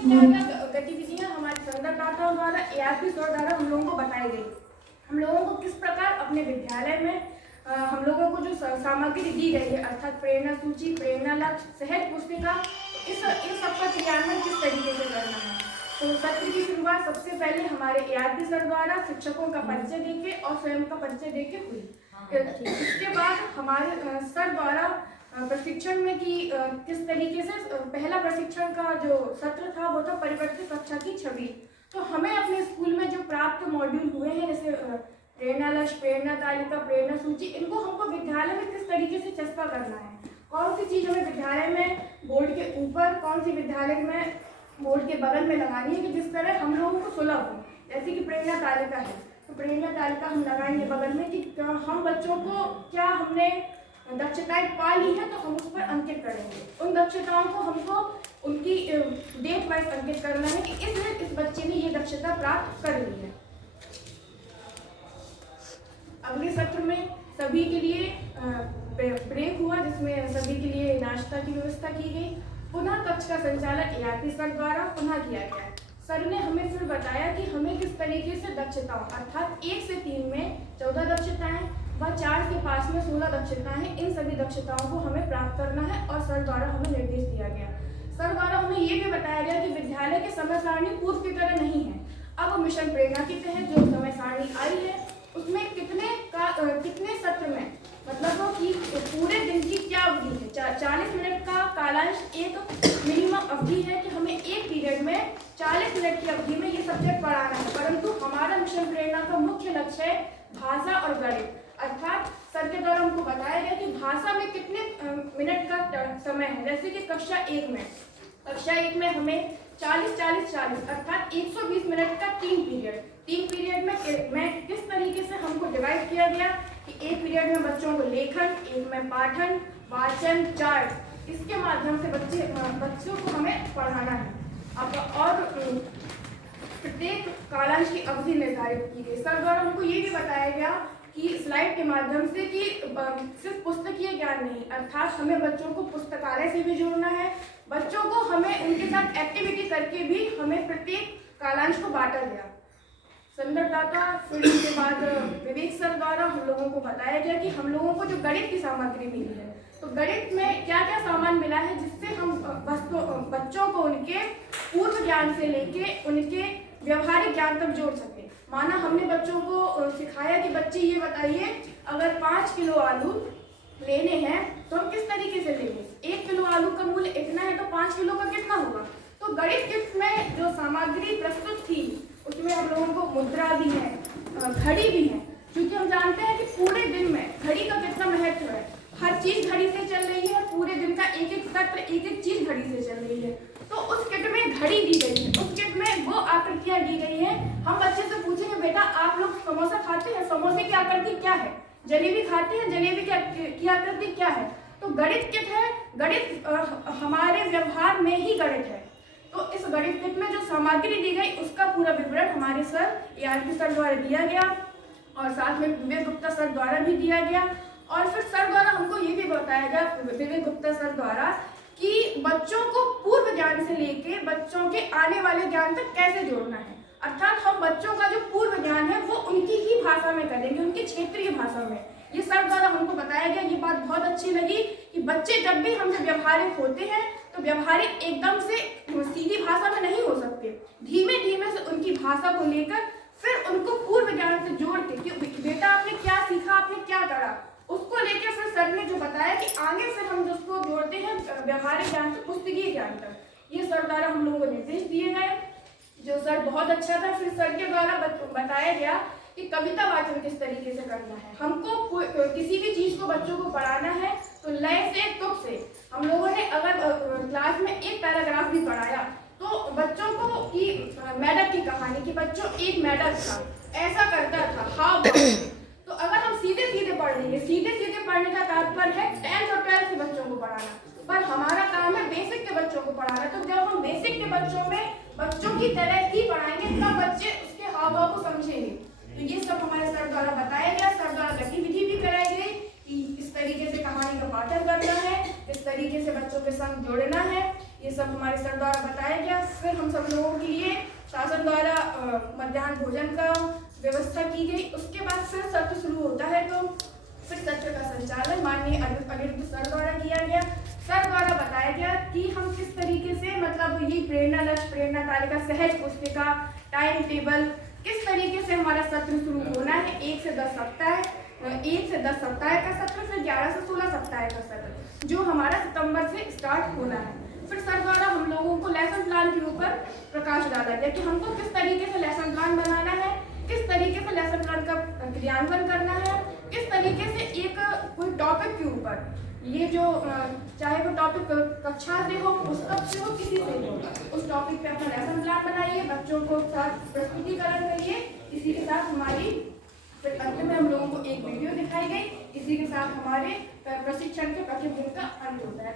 क्या क्या गतिविधियां हमारे संवाददाताओं द्वारा एआरपी सर द्वारा हम लोगों को बताई गई। हम लोगों को किस प्रकार अपने विद्यालय में हम लोगों को जो सामग्री दी गई है, अर्थात प्रेरणा सूची, प्रेरणा लक्ष्य, सहज पुस्तिका, इन सब का क्रियान्वयन किस तरीके से करना है। तो सत्र की शुरुआत सबसे पहले हमारे एआरपी सर द्वारा शिक्षकों का परिचय देके और स्वयं का परिचय देके हुई। इसके बाद हमारे सर द्वारा प्रशिक्षण में कि किस तरीके से पहला प्रशिक्षण का जो सत्र था वो था परिवर्तित कक्षा की छवि। तो हमें अपने स्कूल में जो प्राप्त मॉड्यूल हुए हैं, जैसे प्रेरणा लक्ष्य, प्रेरणा तालिका, प्रेरणा सूची, इनको हमको विद्यालय में किस तरीके से चस्पा करना है, कौन सी चीज़ हमें विद्यालय में बोर्ड के ऊपर, कौन सी विद्यालय में बोर्ड के बगल में लगानी है कि जिस तरह हम लोगों को सुलभ हो। जैसे कि प्रेरणा तालिका है, तो प्रेरणा तालिका हम लगाएंगे बगल में कि हम बच्चों को क्या हमने दक्षताएं पा ली है तो हम उस पर अंकित करेंगे। उन दक्षताओं को हमको उनकी डेट वाइज अंकित करना है कि इस बच्चे ने ये दक्षता प्राप्त कर ली है। अगले सत्र में सभी के लिए ब्रेक हुआ, जिसमें सभी के लिए नाश्ता की व्यवस्था की गई। पुनः कक्ष का संचालन एआरपी सर द्वारा पुनः किया गया। सर ने हमें फिर बताया कि हमें किस तरीके से दक्षताओं, अर्थात 1 से 3 में 14 दक्षताएं व 4 से 5 में 16 दक्षताएं हैं, इन सभी दक्षताओं को हमें प्राप्त करना है और सर द्वारा हमें निर्देश दिया गया। सर द्वारा हमें ये भी बताया गया कि विद्यालय की समय सारणी पूर्व की तरह नहीं है। अब मिशन प्रेरणा के तहत जो समय सारणी आई है उसमें कितने सत्र में, मतलब कि पूरे दिन की क्या अवधि है, 40 मिनट का कालांश एक मिनिमम अवधि है कि हमें एक पीरियड में 40 मिनट की अवधि में ये सब्जेक्ट पढ़ाना है। परंतु हमारा मिशन प्रेरणा का मुख्य लक्ष्य है भाषा और गणित। अर्थात सर के द्वारा हमको बताया गया कि भाषा में कितने मिनट का समय है। जैसे कि कक्षा 1 में हमें 40-40-40 अर्थात 120 मिनट का 3 पीरियड में किस तरीके से हमको डिवाइड किया गया कि एक पीरियड में बच्चों को लेखन, एक में पाठन, वाचन, चार्ट, इसके माध्यम से बच्चों को हमें पढ़ाना है। अब और प्रत्येक कालांश की अवधि निर्धारित की गई। सर द्वारा हमको ये भी बताया गया कि स्लाइड के माध्यम से कि सिर्फ पुस्तकीय ज्ञान नहीं, अर्थात हमें बच्चों को पुस्तकालय से भी जोड़ना है। बच्चों को हमें उनके साथ एक्टिविटी करके भी हमें प्रत्येक कालांश को बांटा गया। संदर्भदाता फिर उसके बाद विवेक सर द्वारा हम लोगों को बताया गया कि हम लोगों को जो गणित की सामग्री मिली है, तो गणित में क्या क्या सामान मिला है जिससे हम बच्चों को उनके पूर्व ज्ञान से लेके उनके व्यवहारिक ज्ञान तक जोड़ सके। माना हमने बच्चों को सिखाया कि बच्चे ये बताइए अगर 5 किलो आलू लेने हैं तो हम किस तरीके से लेंगे, 1 किलो आलू का मूल्य इतना है तो 5 किलो का कितना होगा। तो गणित किट में जो सामग्री प्रस्तुत थी उसमें हम लोगों को मुद्रा भी है, घड़ी भी है, क्योंकि हम जानते हैं कि पूरे दिन में घड़ी का कितना महत्व है। हर चीज घड़ी से चल रही है और पूरे दिन का एक एक सत्र एक एक चीज घड़ी से चल रही है। तो उस किट में घड़ी दी गई है, उस किट में वो आकृतियां दी गई हैं। हम बच्चे से पूछेंगे बेटा आप लोग समोसा खाते हैं, समोसे की आकृति क्या है, जलेबी खाते हैं, जलेबी की आकृति क्या है। तो गणित किट है, गणित हमारे व्यवहार में ही गणित है। तो इस गणित किट में जो सामग्री दी गई उसका पूरा विवरण हमारे सर एआरपी सर द्वारा दिया गया और साथ में विवेक गुप्ता सर द्वारा भी दिया गया। और फिर सर द्वारा हमको ये भी बताया गया, विवेक गुप्ता सर द्वारा, कि बच्चों को पूर्व ज्ञान से लेके बच्चों के आने वाले ज्ञान तक कैसे जोड़ना है। अर्थात हम बच्चों का जो पूर्व ज्ञान है वो उनकी ही भाषा में करेंगे, उनकी क्षेत्रीय भाषा में। ये सर द्वारा हमको बताया गया। ये बात बहुत अच्छी लगी कि बच्चे जब भी हमसे व्यवहारिक होते हैं तो व्यवहारिक एकदम से सीधी भाषा में नहीं हो सकते, धीमे धीमे से उनकी भाषा को लेकर फिर उनको पूर्व ज्ञान से जोड़ के कि बेटा आपने क्या सीखा, आपने क्या करा, उसको लेकर फिर सर ने जो बताया कि आगे फिर हम जिसको जोड़ते हैं व्यवहारिक ज्ञान से पुस्तकीय ज्ञान तक। ये सर द्वारा हम लोगों को निर्देश दिए गए, जो सर बहुत अच्छा था। फिर सर के द्वारा बताया गया कि कविता वाचन किस तरीके से करना है। हमको किसी भी चीज को बच्चों को पढ़ाना है तो लय से, तुक से। हम लोगों ने अगर क्लास में एक पैराग्राफ भी पढ़ाया तो बच्चों को कि मेढक की कहानी कि बच्चों एक मेढक था, ऐसा करता था, हाव तो अगर हम सीधे सीधे पढ़ लेंगे, सीधे सीधे पढ़ने का तात्पर्य है 10th और 12th के बच्चों को पढ़ाना, पर हमारा काम है बेसिक के बच्चों को पढ़ाना। तो जब हम बेसिक के बच्चों में बच्चों की तरह ही पढ़ाएंगे तब बच्चे उसके हाव भाव को समझेंगे। तो ये सब हमारे सर द्वारा बताया गया। सर द्वारा गतिविधि भी कराई गई कि इस तरीके से कहानी का पाठन करना है, इस तरीके से बच्चों के संग जोड़ना है। ये सब हमारे सर द्वारा बताया गया। फिर हम सब सब लोगों के लिए शासन द्वारा मध्याह्न भोजन का व्यवस्था की गई। उसके बाद फिर सत्र शुरू होता है तो फिर सत्र का संचालन माननीय अनिरुद्ध सर द्वारा किया गया। सर द्वारा बताया गया कि हम किस तरीके से मतलब ये प्रेरणा लक्ष्य, प्रेरणा तालिका, सहज पुस्तिका, टाइम टेबल, किस तरीके से हमारा सत्र शुरू होना है। 1 से 10 सप्ताह का सत्र, फिर 11 से 16 सप्ताह का सत्र जो हमारा सितंबर से स्टार्ट होना है। फिर सर द्वारा हम लोगों को लेसन प्लान के ऊपर प्रकाश डाला गया कि हमको किस तरीके से लेसन प्लान बनाना है, किस तरीके से लेसन प्लान का क्रियान्वयन करना है, किस तरीके से एक कोई टॉपिक के ऊपर, ये जो चाहे वो टॉपिक कक्षा से हो, पुस्तक से हो, किसी से हो, उस टॉपिक पे अपना लेसन प्लान बनाइए, बच्चों को साथ प्रस्तुतिकरण करिए। इसी के साथ हमारी फिर अंत में हम लोगों को एक वीडियो दिखाई गई। इसी के साथ हमारे प्रशिक्षण के प्रति दिन का अंत होता है।